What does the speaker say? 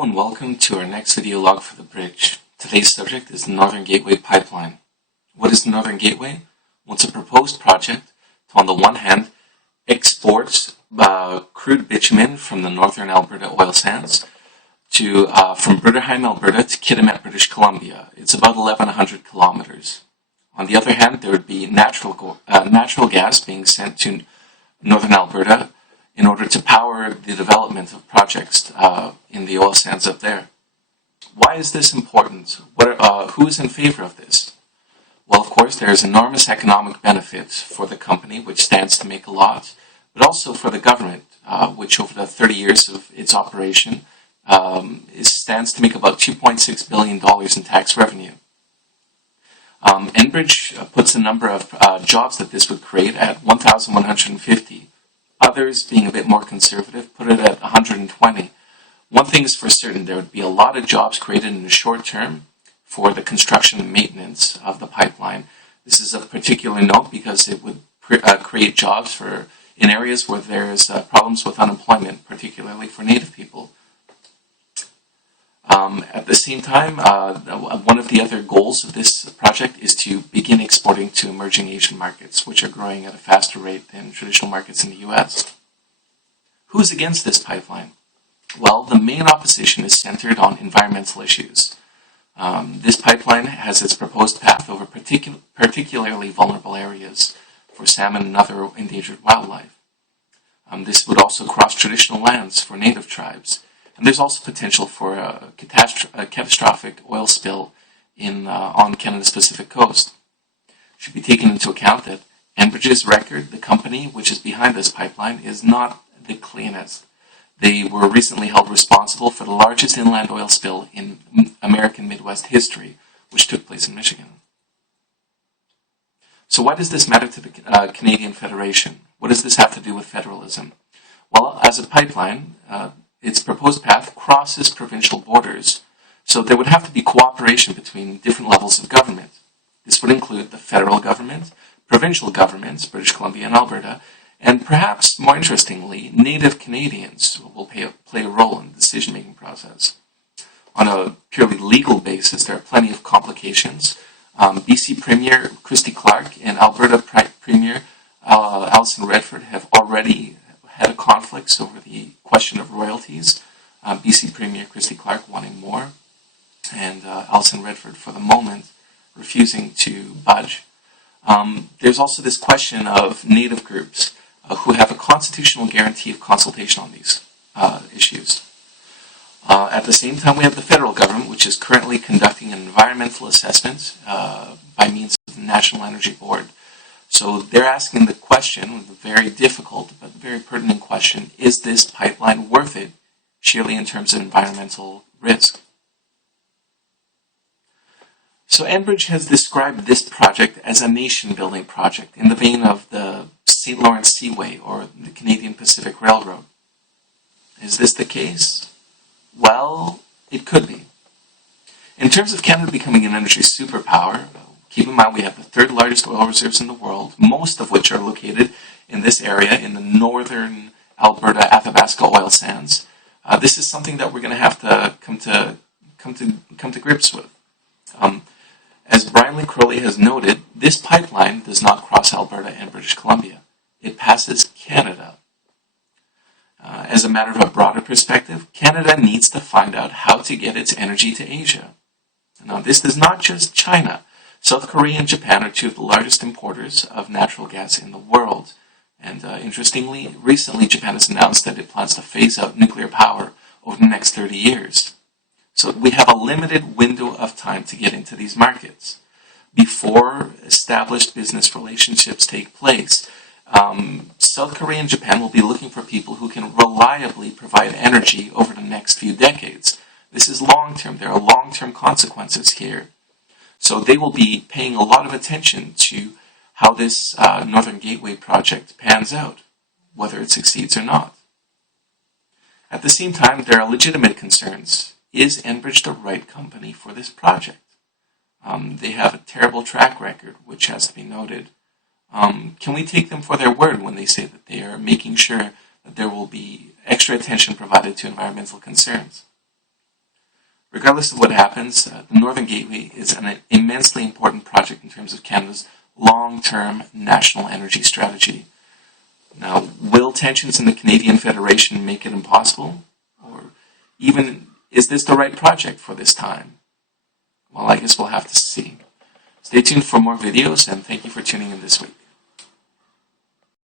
Hello and welcome to our next video log for the bridge. Today's subject is the Northern Gateway Pipeline. What is the Northern Gateway? Well, it's a proposed project to, on the one hand, export crude bitumen from the northern Alberta oil sands from Bruderheim, Alberta to Kitimat, British Columbia. It's about 1,100 kilometers. On the other hand, there would be natural gas being sent to northern Alberta in order to power the development of projects in the oil sands up there. Why is this important? Who is in favor of this? Well, of course, there is enormous economic benefit for the company, which stands to make a lot, but also for the government, which over the 30 years of its operation stands to make about $2.6 billion in tax revenue. Enbridge puts the number of jobs that this would create at 1,150. Others, being a bit more conservative, put it at 120. One thing is for certain, there would be a lot of jobs created in the short term for the construction and maintenance of the pipeline. This is of particular note because it would create jobs in areas where there's problems with unemployment, particularly for Native people. At the same time, one of the other goals of this project is to begin exporting to emerging Asian markets, which are growing at a faster rate than traditional markets in the US. Who's against this pipeline? Well, the main opposition is centered on environmental issues. This pipeline has its proposed path over particularly vulnerable areas for salmon and other endangered wildlife. This would also cross traditional lands for Native tribes. And there's also potential for a catastrophic oil spill on Canada's Pacific coast. It should be taken into account that Enbridge's record, the company which is behind this pipeline, is not the cleanest. They were recently held responsible for the largest inland oil spill in American Midwest history, which took place in Michigan. So why does this matter to the Canadian Federation? What does this have to do with federalism? Well, as a pipeline, its proposed path crosses provincial borders, so there would have to be cooperation between different levels of government. This would include the federal government, provincial governments, British Columbia and Alberta, and perhaps more interestingly, Native Canadians will play a role in the decision-making process. On a purely legal basis, there are plenty of complications. BC Premier Christy Clark and Alberta Premier Alison Redford have already had conflicts over the question of royalties. BC Premier Christy Clark wanting more, and Alison Redford, for the moment, refusing to budge. There's also this question of Native groups who have a constitutional guarantee of consultation on these issues. At the same time, we have the federal government, which is currently conducting an environmental assessment by means of the National Energy Board. So they're asking the question, the very difficult but very pertinent question, is this pipeline worth it, sheerly in terms of environmental risk? So Enbridge has described this project as a nation-building project in the vein of the St. Lawrence Seaway or the Canadian Pacific Railroad. Is this the case? Well, it could be. In terms of Canada becoming an energy superpower, keep in mind we have the third largest oil reserves in the world, most of which are located in this area in the northern Alberta Athabasca oil sands. This is something that we're going to have to come to grips with. As Brian Lee Crowley has noted, this pipeline does not cross Alberta and British Columbia. It passes Canada. As a matter of a broader perspective, Canada needs to find out how to get its energy to Asia. Now, this is not just China. South Korea and Japan are two of the largest importers of natural gas in the world. And interestingly, recently Japan has announced that it plans to phase out nuclear power over the next 30 years. So we have a limited window of time to get into these markets before established business relationships take place. South Korea and Japan will be looking for people who can reliably provide energy over the next few decades. This is long-term. There are long-term consequences here. So they will be paying a lot of attention to how this Northern Gateway project pans out, whether it succeeds or not. At the same time, there are legitimate concerns. Is Enbridge the right company for this project? They have a terrible track record, which has to be noted. Can we take them for their word when they say that they are making sure that there will be extra attention provided to environmental concerns? Regardless of what happens, the Northern Gateway is an immensely important project in terms of Canada's long-term national energy strategy. Now, will tensions in the Canadian Federation make it impossible? Or even, is this the right project for this time? Well, I guess we'll have to see. Stay tuned for more videos, and thank you for tuning in this week.